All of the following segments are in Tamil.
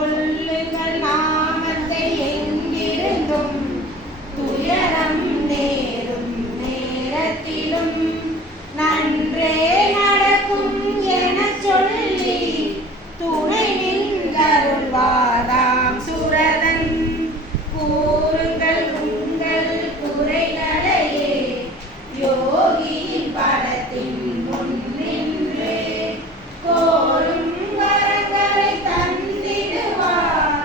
சொல்லுங்கள் நாமத்தை எங்கிருந்தும் துயரம் நேரும் நேரத்திலும் நன்றே நடக்கும் எனச் சொல்லி துணை நின்றருள்வாராம் சுரதன். கூறுங்கள் உங்கள் குறைகளையே யோகியின் படத்தின் முன் நின்று கோரும் வரங்களை தந்திடுவார்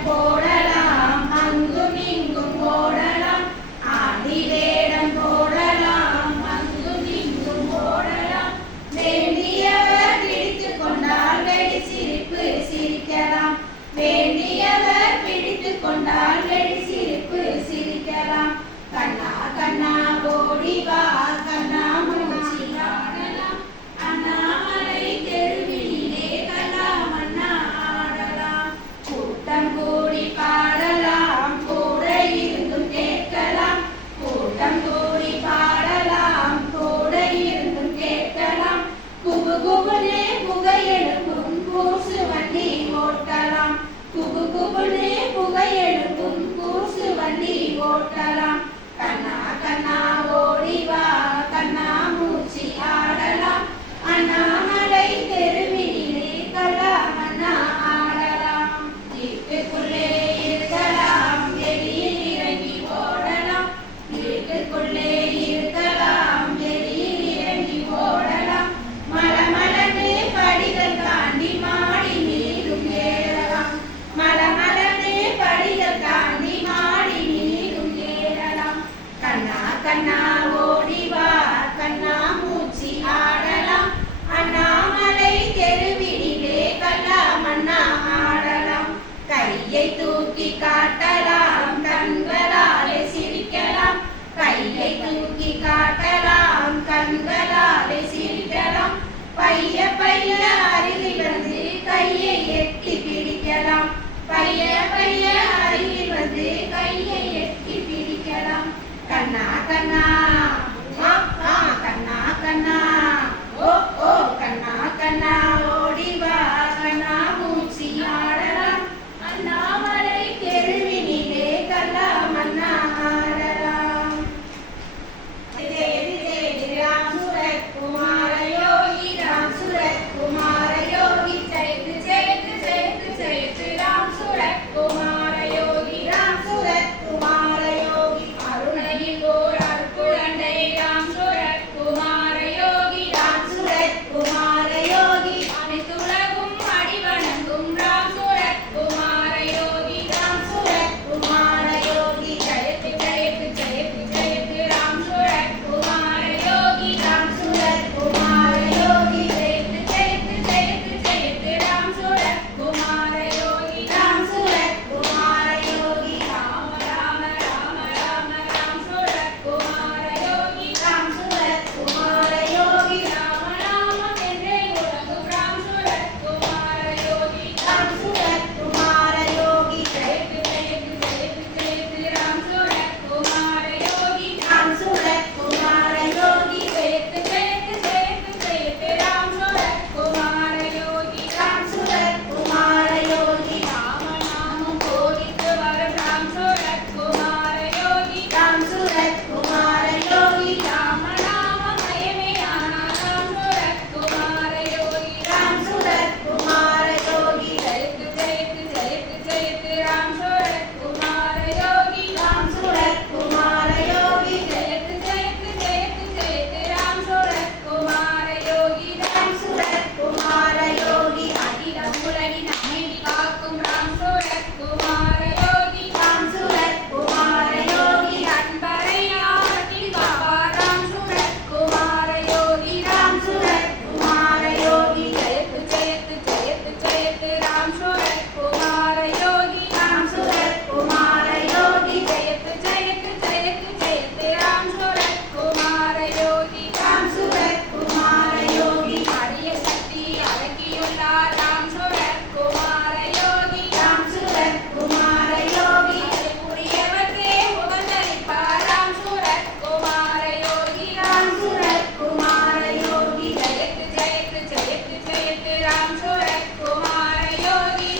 வேடம் போடலாம் அங்கும் இங்கும் ஓடலாம் ஆடி வேடம் போடலாம் அங்கும் இங்கும் ஓடலாம் வேண்டியவர் பிடித்து கொண்டால் வெடி சிரிப்பு சிரிக்கலாம் வேண்டியவர் பிடித்து கொண்டால் வெடி சிரிப்பு சிரிக்கலாம் கண்ணா கண்ணா ஓடி வா கண்ணா மூச்சி ஆடலாம் அண்ணாமலை தெருவிலே கண்ணா மண்ணா ஆடலாம் கூட்டம் கூடி பாடலாம் கூட இருந்தும் கேட்கலாம் கூட்டம் கூடி பாடலாம் கூட இருந்தும் கேட்கலாம் குபு குபுனே புகையெழுப்பும் கூசு வண்டி ஓட்டலாம் குபு குபுனே புகையெழுப்பும் கூசு வண்டி ஓட்டலாம் கண்ணா கண்ணா ஓடி வா கண்ணா மூச்சி ஆடலாம் அண்ணாமலை தெருவிலே கல்லா மண்ணா ஆடலாம் வீட்டுக்குள்ளே இருக்கலாம் வெளியில் இறங்கி ஓடலாம் வீட்டுக்குள்ளே இருக்கலாம் வெளியில் இறங்கி ஓடலாம் மலமலனே படிகள் தாண்டி மாடி மீதும் ஏறலாம் மலமலனே படிகள் தாண்டி மாடி மீதும் ஏறலாம் கண்ணா கண்ணா ஓடி வா கண்ணா மூச்சி ஆடலாம் அண்ணாமலை தெருவிலே கல்லா மண்ணா ஆடலாம் கையை தூக்கி காட்டலாம் கண்களாலே சிரிக்கலாம் கையை தூக்கி காட்டலாம் கண்களாலே சிரிக்கலாம் பைய பைய அருகில் வந்து கையை எட்டி பிடிக்கலாம் பைய பைய அருகில் வந்து கையை எட்டி பிடிக்கலாம் கண்ணா கண்ணா கண்ணா கண்ணா ஓ ஓ கண்ணா கண்ணா ஓடி வா கண்ணா மூச்சி ஆடலாம் அண்ணாமலை தெருவினிலே கல்லா மண்ணா ஆடலாம் ராம் சூரத் குமார யோகி ராம் சூரத் குமார யோகி ஜெயத்து ஜெயத்து ஜெயத்து ஜெயத்து ராம் சூரத் குமார யோகி ராம் சூரத் குமார யோகி அருணையில் ஓர் அற்புதண்டை ராம் சூரத் குமார யோகி ராம் சூரத் குமார யோகி அனைத்துலகும் அடிவணங்கும் ராம் சூரத் குமார யோகி ராம் சூரத் குமார யோகி ஜெயத்து ஜெயத்து ஜெயத்து ஜெயத்து ராம் சூரத் குமார யோகி ராம் சூரத் குமார யோகி ஜெயத்து ஜெயத்து ஜெயத்து ஜெயத்து ராம் சூரத் குமார யோகி ராம் சூரத் குமார யோகி ராம ராம ராம ராம ராம் சூரத் குமார யோகி ராம் சூரத் குமார யோகி ராம நாமம் என்றே உலகும் ராம் சூரத் குமார யோகி ராம் சூரத் குமார யோகி ஜெயத்து ஜெயத்து ஜெயத்து ஜெயத்து ராம் சூரத் குமார யோகி ராம் சூரத் குமார யோகி ஜெயத்து ஜெயத்து ஜெயத்து ஜெயத்து ராம் சூரத் குமார யோகி ராம் சூரத் குமார யோகி ராம நாமம் போதித்து வரும் ராம் சூரத் குமார யோகி ராம் சூரத் குமார யோகி ராம நாமம் மயமே ஆனார் ராம் சூரத் குமார யோகி ராம் சூரத் குமார யோகி ஜெயத்து ஜெயத்து ஜெயத்து ஜெயத்து ராம் சூரத் குமார யோகி ராம் சூரத் குமார யோகி ஜெயத்து ஜெயத்து ஜெயத்து ஜெயத்து ராம் சூரத் குமார யோகி ராம் சூரத் குமார யோகி அகிலம் உலகின் அமைதி காக்கும் ராம் சூரத் குமார யோகி ராம் சூரத் குமார யோகி அன்பரை ஆபத்தில் காப்பார் ராம் சூரத் குமார யோகி ராம் சூரத் குமார யோகி ஜெயத்து ஜெயத்து ஜெயத்து ஜெயத்து ராம் சூரத் குமார யோகி ராம் சூரத் குமார யோகி ஜெயத்து ஜெயத்து ஜெயத்து ஜெயத்து ராம் சூரத் குமார யோகி ராம் சூரத் குமார யோகி அரிய சக்தி அடக்கியுள்ளார் ராம் சூரத் குமார யோகி ராம் சூரத் குமார யோகி புரியவர்க்கே உபந்தளிப்பார் ராம் சூரத் குமார யோகி ராம் சூரத் குமார யோகி ஜெயத்து ஜெயத்து ஜெயத்து ஜெயத்து ராம் சூரத் குமார யோகி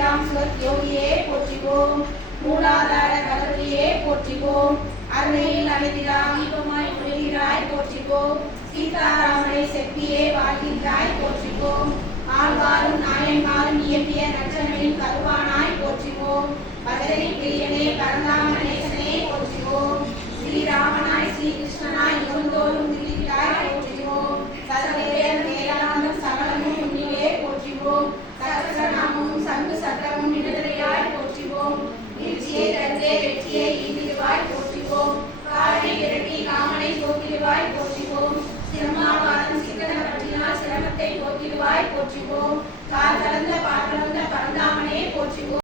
ஸ்ரீராம் சுரத் யோகியே போற்றிவோம். மூலாதார கடவுளியே போற்றிவோம். அருணையில் அணிதிராய் தீபமாய் ஒளிர்கிறாய் போற்றிவோம். சீதாராமனை செப்பியே வாழ்கின்றாய் போற்றிவோம். ஆழ்வாரும் நாயன்மாரும் இயம்பிய நற்றமிழின் கருவானாய் போற்றிவோம். பஜனை பிரியனே பரந்தாம நேசனே போற்றிவோம். ஸ்ரீராமனாய் ஸ்ரீகிருஷ்ணனாய் யுகந்தோறும் திரிகிறாய் போற்றிவோம். சர்வேயர் வேதாந்தம் சகலமும் உன்னிலே போற்றிவோம். சகஸ்ரநாமமும் சங்கு சக்கரமும் நிடுதலையாய் போற்றிவோம். வீழ்ச்சியை தந்தே வெற்றியை ஈந்திடுவாய் போற்றிவோம். காரணை விரட்டி காமனை போக்கிடுவாய் போற்றிவோம். சிரமாவாதம் சிக்கன பற்றினால் சிரமத்தை போக்கிடுவாய் போற்றிவோம். கால் கலந்த பால் கலந்த பரந்தாமனே போற்றிவோம்.